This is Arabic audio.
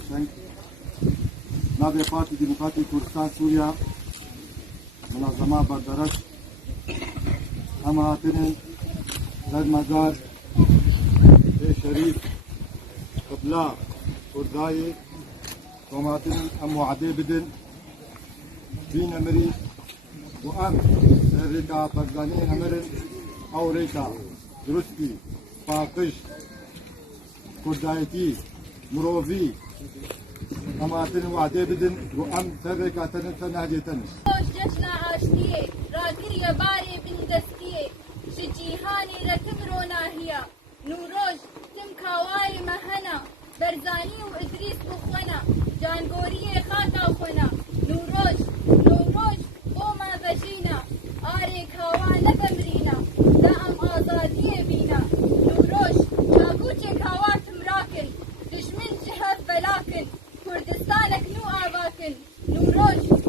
روشن نابێ پارتی دیموکراتی کوردستان سووریا منظمە بەردەرەش ئەمە هاتنن سەر مەزار بێ شەریف قبلا کوردایê تۆماتنن ئەم وعدێ بدن بینە مری و ئەم سەر رێکا بەرزانiyê ئەمرن ئەو رێکا دروستی پاقش کوردایەتی مرۆڤی ئەم هاتنن وعدێ بدن و ئەم سەر رێکا تەنن سەر ناهێتن جشنا عاشتیه راگیری باری بندستیه شجیهانی رتم روناهیه نوروش تم کاوای مهنا برزانی و ادریس بخونا جانگوری خاتا خونا نوروش بوما بجینا آری کاوا نبمرینا دا ام آزادی بینا نوروش کاگوچ کاوا تمراکن دشمن جهت بلاکن کردستانک نو آواکن نوروش